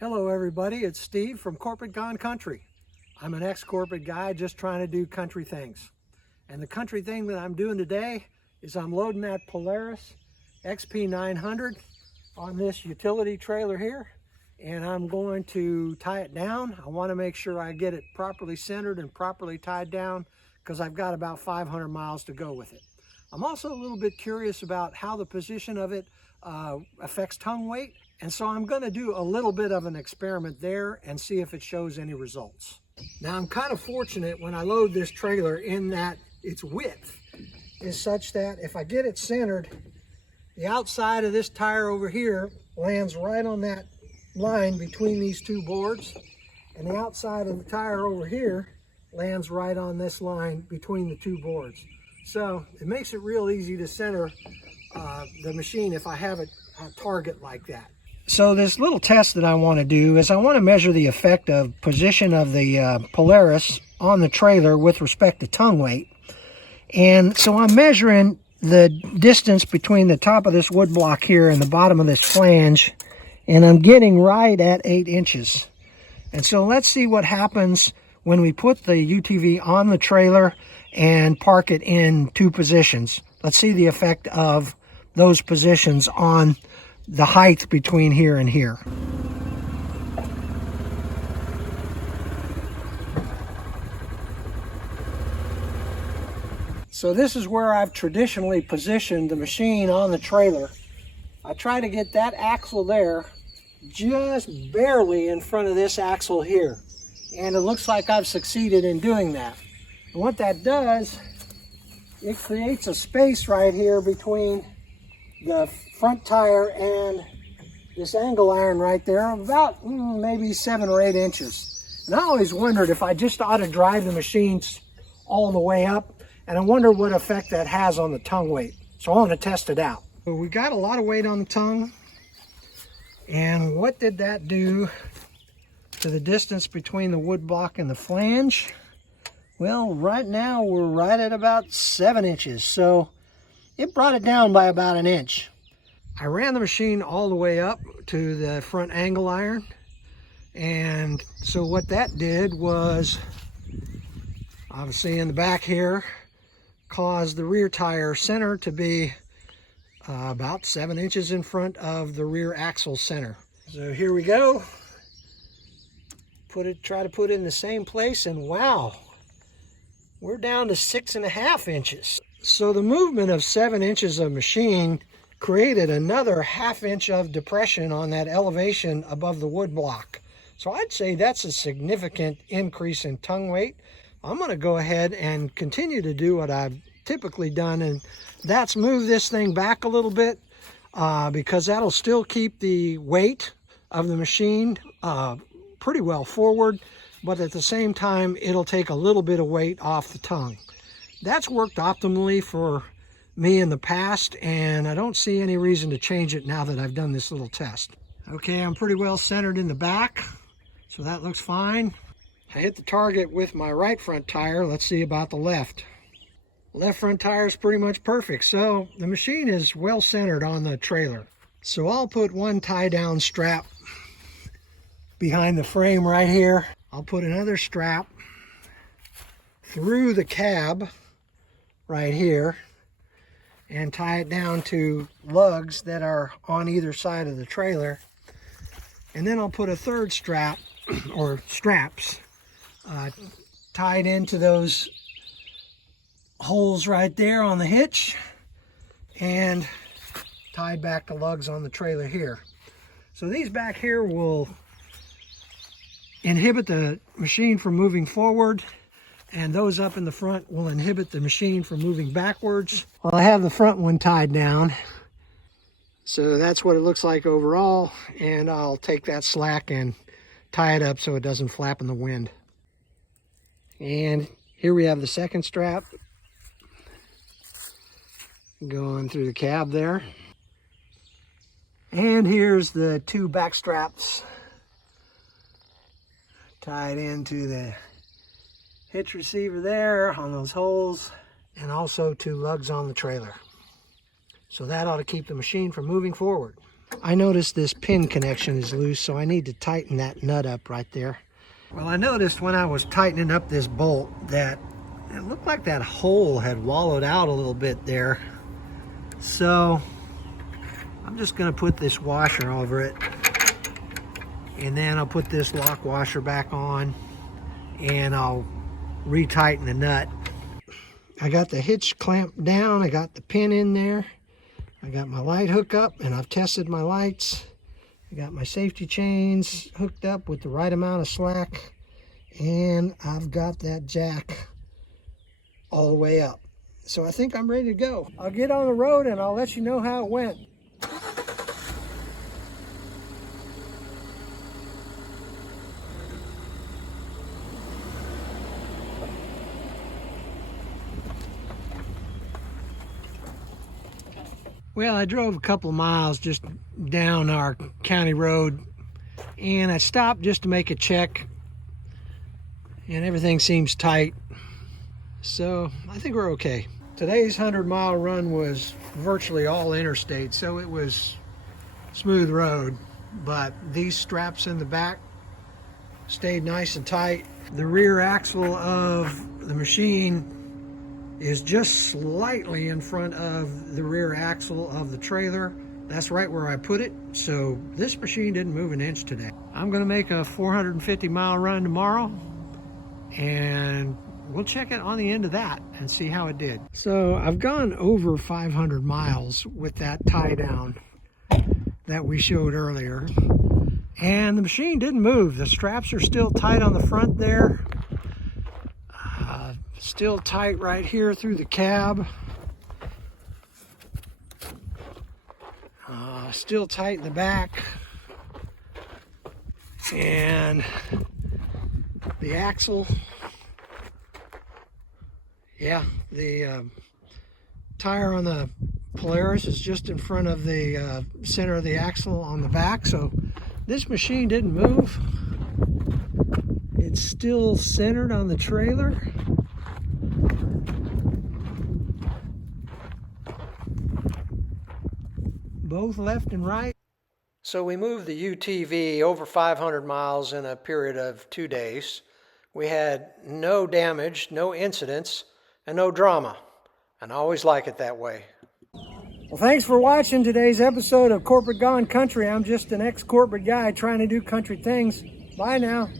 Hello everybody, it's Steve from Corporate Gone Country. I'm an ex-corporate guy just trying to do country things. And the country thing that I'm doing today is I'm loading that Polaris XP900 on this utility trailer here, and I'm going to tie it down. I want to make sure I get it properly centered and properly tied down because I've got about 500 miles to go with it. I'm also a little bit curious about how the position of it affects tongue weight, and so I'm going to do a little bit of an experiment there and see if it shows any results. Now I'm kind of fortunate when I load this trailer in that its width is such that if I get it centered, the outside of this tire over here lands right on that line between these two boards, and the outside of the tire over here lands right on this line between the two boards. So it makes it real easy to center the machine if I have it a target like that. So this little test that I want to do is I want to measure the effect of position of the Polaris on the trailer with respect to tongue weight. And so I'm measuring the distance between the top of this wood block here and the bottom of this flange, and I'm getting right at 8 inches. And so let's see what happens when we put the UTV on the trailer and park it in two positions. Let's see the effect of those positions on the height between here and here. So this is where I've traditionally positioned the machine on the trailer. I try to get that axle there just barely in front of this axle here. And it looks like I've succeeded in doing that. And what that does, it creates a space right here between the front tire and this angle iron right there, about maybe 7 or 8 inches. And I always wondered if I just ought to drive the machines all the way up, and I wonder what effect that has on the tongue weight. So I want to test it out. So we got a lot of weight on the tongue, and what did that do to the distance between the wood block and the flange? Well, right now we're right at about 7 inches, so it brought it down by about 1 inch. I ran the machine all the way up to the front angle iron, and so what that did was, obviously in the back here, caused the rear tire center to be about 7 inches in front of the rear axle center. So here we go. Try to put it in the same place, and wow, we're down to 6.5 inches. So the movement of 7 inches of machine created another 1/2 inch of depression on that elevation above the wood block. So I'd say that's a significant increase in tongue weight. I'm going to go ahead and continue to do what I've typically done, and that's move this thing back a little bit because that'll still keep the weight of the machine pretty well forward, but at the same time it'll take a little bit of weight off the tongue. That's worked optimally for me in the past, and I don't see any reason to change it now that I've done this little test. Okay, I'm pretty well centered in the back, so that looks fine. I hit the target with my right front tire. Let's see about the left. Left front tire is pretty much perfect, so the machine is well centered on the trailer. So I'll put one tie down strap behind the frame right here. I'll put another strap through the cab right here and tie it down to lugs that are on either side of the trailer. And then I'll put a third strap or straps tied into those holes right there on the hitch and tied back to lugs on the trailer here. So these back here will inhibit the machine from moving forward, and those up in the front will inhibit the machine from moving backwards. Well, I have the front one tied down, so that's what it looks like overall, and I'll take that slack and tie it up so it doesn't flap in the wind. And here we have the second strap going through the cab there, and here's the two back straps tied into the hitch receiver there on those holes, and also two lugs on the trailer. So that ought to keep the machine from moving forward. I noticed this pin connection is loose, so I need to tighten that nut up right there. Well, I noticed when I was tightening up this bolt that it looked like that hole had wallowed out a little bit there. So I'm just going to put this washer over it, and then I'll put this lock washer back on, and I'll retighten the nut. I got the hitch clamped down, I got the pin in there, I got my light hook up, and I've tested my lights. I got my safety chains hooked up with the right amount of slack, and I've got that jack all the way up. So I think I'm ready to go. I'll get on the road and I'll let you know how it went. Well, I drove a couple of miles just down our county road, and I stopped just to make a check, and everything seems tight, so I think we're okay. Today's 100-mile run was virtually all interstate, so it was smooth road, but these straps in the back stayed nice and tight. The rear axle of the machine is just slightly in front of the rear axle of the trailer. That's right where I put it. So this machine didn't move an inch today. I'm gonna make a 450-mile run tomorrow, and we'll check it on the end of that and see how it did. So I've gone over 500 miles with that tie down that we showed earlier, and the machine didn't move. The straps are still tight on the front there. Still tight right here through the cab. Still tight in the back. And the axle, yeah, the tire on the Polaris is just in front of the center of the axle on the back. So this machine didn't move. It's still centered on the trailer. Both left and right. So we moved the UTV over 500 miles in a period of 2 days. We had no damage, no incidents, and no drama. And I always like it that way. Well, thanks for watching today's episode of Corporate Gone Country. I'm just an ex-corporate guy trying to do country things. Bye now.